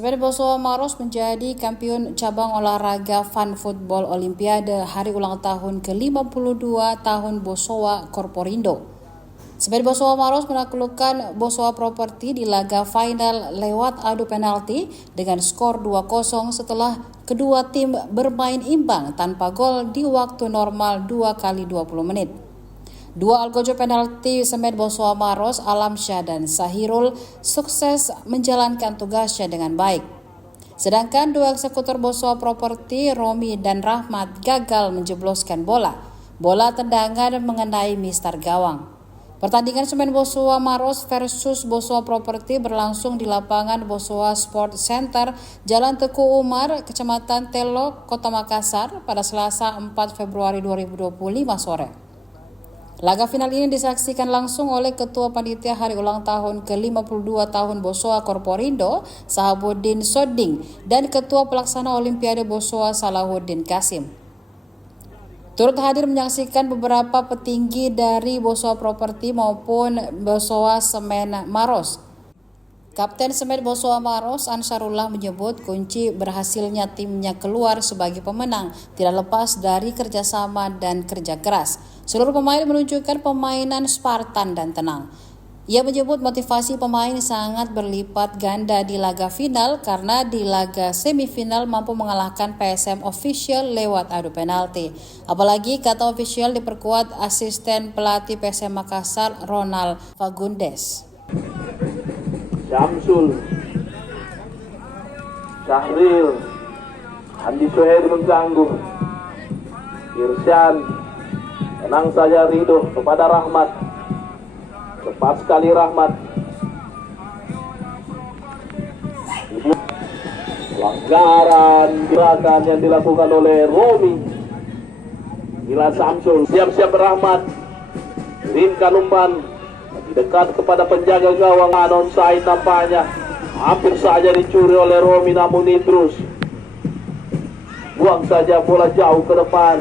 Sepeda Bosowa Maros menjadi kampiun cabang olahraga Fun Football Olimpiade hari ulang tahun ke-52 tahun Bosowa Korporindo. Sepeda Bosowa Maros menaklukkan Bosowa Property di laga final lewat adu penalti dengan skor 2-0 setelah kedua tim bermain imbang tanpa gol di waktu normal 2 kali 20 menit. Dua algojo penalti Semen Bosowa Maros, Alamsyah dan Sahirul sukses menjalankan tugasnya dengan baik. Sedangkan dua eksekutor Bosowa Property, Romi dan Rahmat, gagal menjebloskan bola. Bola tendangan mengenai mistar gawang. Pertandingan Semen Bosowa Maros versus Bosowa Property berlangsung di lapangan Bosowa Sport Center, Jalan Teguh Umar, Kecamatan Telok, Kota Makassar pada Selasa 4 Februari 2025 sore. Laga final ini disaksikan langsung oleh Ketua Panitia Hari Ulang Tahun ke-52 tahun Bosowa Korporindo, Sahabuddin Soding, dan Ketua Pelaksana Olimpiade Bosowa Salahuddin Kasim. Turut hadir menyaksikan beberapa petinggi dari Bosowa Property maupun Bosowa Semen Maros. Kapten Semen Bosowa Maros, Ansarullah, menyebut kunci berhasilnya timnya keluar sebagai pemenang tidak lepas dari kerjasama dan kerja keras. Seluruh pemain menunjukkan permainan Spartan dan tenang. Ia menyebut motivasi pemain sangat berlipat ganda di laga final karena di laga semifinal mampu mengalahkan PSM Official lewat adu penalti. Apalagi kata official diperkuat asisten pelatih PSM Makassar, Ronald Fagundes. Syamsul, Syahril, Andi Suhairi mengganggu, Irsyad, tenang saja Ridho kepada Rahmat, cepat sekali Rahmat. Pelanggaran gerakan yang dilakukan oleh Romi. Gila Syamsul, siap-siap Rahmat, kirimkan umpan dekat kepada penjaga gawang. Onside nampaknya hampir saja dicuri oleh Romi, namun Idrus buang saja bola jauh ke depan.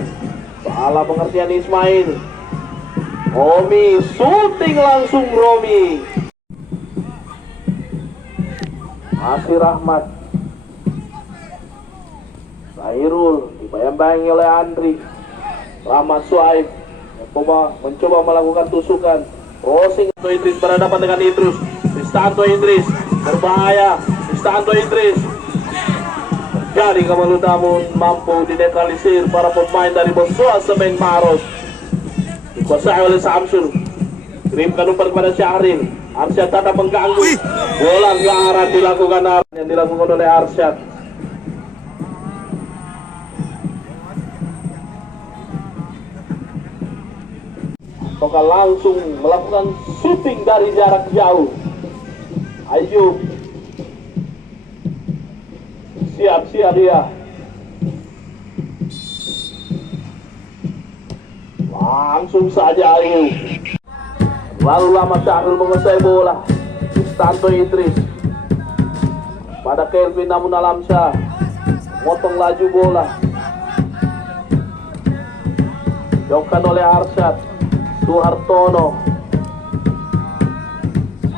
Salah pengertian Ismail. Romi shooting langsung Romi. Masih Rahmat. Sahirul dibayang-bayangi oleh Andri. Rahmat Suaib mencoba melakukan tusukan. Crossing Idris berhadapan dengan Idrus. Kristanto Idris berbahaya. Kristanto Idris jadi kemelut namun mampu dinetralisir para pemain dari Bosowa Semen Maros. Dikuasai oleh Samsul. Kirimkan umpan kepada Syahril. Arsyad tetap mengganggu. Bola ke arah yang dilakukan oleh Arsyad. Ataukah langsung melakukan shooting dari jarak jauh. Ayub siap-siap dia. Langsung saja Ayub. Lalu lama Syahrul menguasai bola. Kristanto Idris pada Kelvin, namun Alamsyah motong laju bola. Jauhkan oleh Arsyad. Suhartono.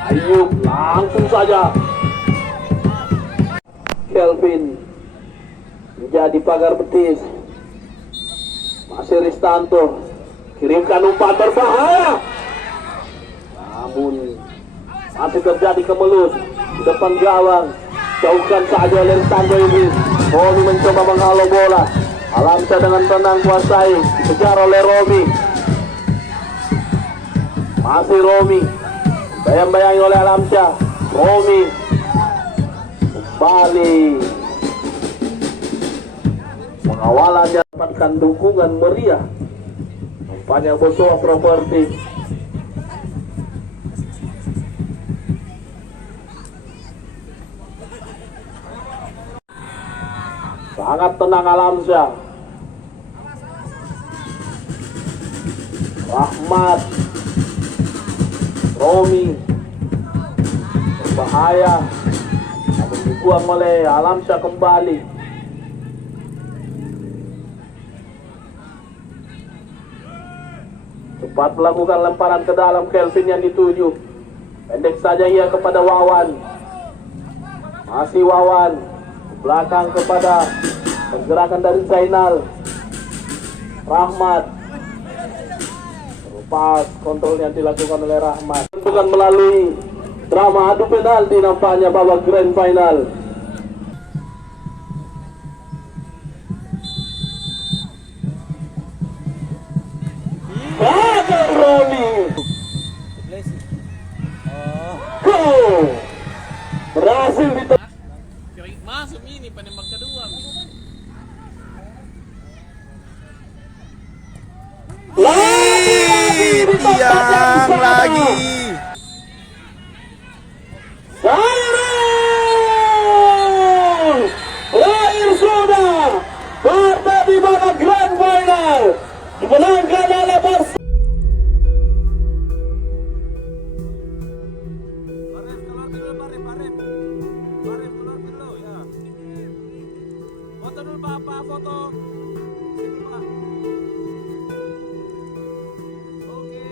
Ayub langsung saja. Kelvin menjadi pagar betis. Masih Ristanto. Kirimkan umpan berbahaya. Namun masih terjadi kemelut di depan gawang. Jauhkan saja oleh Ristanto ini. Romi mencoba menghalau bola. Alamsyah dengan tenang kuasai. Dikejar oleh Romi. Masih Romi, bayang-bayangi oleh Alamsyah. Romi kembali pengawalannya, dapatkan dukungan meriah nampaknya Bosowa Property. Sangat tenang Alamsyah. Rahmat, Romi berbahaya, namun dibuang oleh Alamsyah kembali. Cepat melakukan lemparan ke dalam. Kelvin yang dituju, pendek saja ia kepada Wawan. Masih Wawan. Belakang kepada pergerakan dari Zainal. Rahmat. Pas kontrol yang dilakukan oleh Rahmat. Bukan melalui drama adu penalti nampaknya babak grand final. Gagal Roni. Go. Berhasil masuk ini penembak kedua. Yang lagi. Lahir sudah partai di babak grand final dimenangkan oleh Barcelona. Foto dulu Pak, foto. Sini Pak. Oke.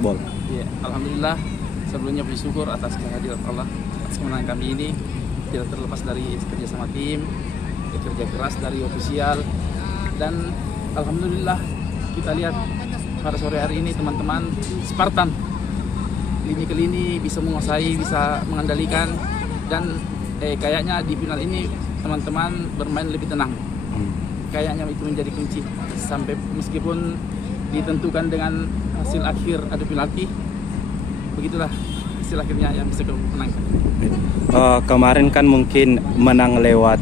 Bol. Ya, alhamdulillah sebelumnya bersyukur atas kehadiran Allah atas kemenangan kami ini, tidak terlepas dari kerja sama tim, kerja keras dari ofisial, dan alhamdulillah kita lihat pada sore hari ini teman-teman Spartan lini ke lini bisa menguasai, bisa mengendalikan, dan kayaknya di final ini teman-teman bermain lebih tenang. Kayaknya itu menjadi kunci sampai meskipun ditentukan dengan hasil akhir adu penalti, begitulah hasil akhirnya yang bisa kemenangkan. Kemarin kan mungkin menang lewat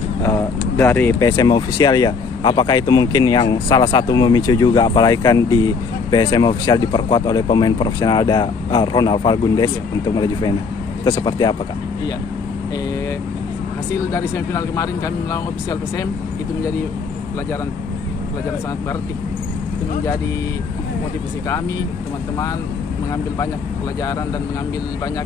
dari PSM official ya. Apakah itu mungkin yang salah satu memicu juga, apalagi kan di PSM official diperkuat oleh pemain profesional ada Ronald Falgundes untuk melaju final. Itu seperti apa Kak? Iya, hasil dari semifinal kemarin kami melawan official PSM itu menjadi pelajaran sangat berarti. Itu menjadi motivasi kami, teman-teman mengambil banyak pelajaran dan mengambil banyak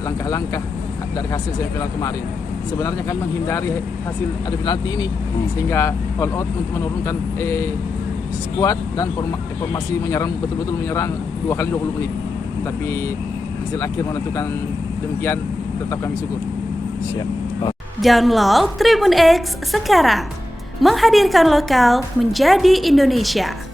langkah-langkah dari hasil semifinal kemarin. Sebenarnya kami menghindari hasil adu penalti ini sehingga all out untuk menurunkan skuad dan formasi menyerang, betul-betul menyerang 2 kali 20 menit. Tapi hasil akhir menentukan demikian, tetap kami syukur. Siap. Download Tribun X sekarang, menghadirkan lokal menjadi Indonesia.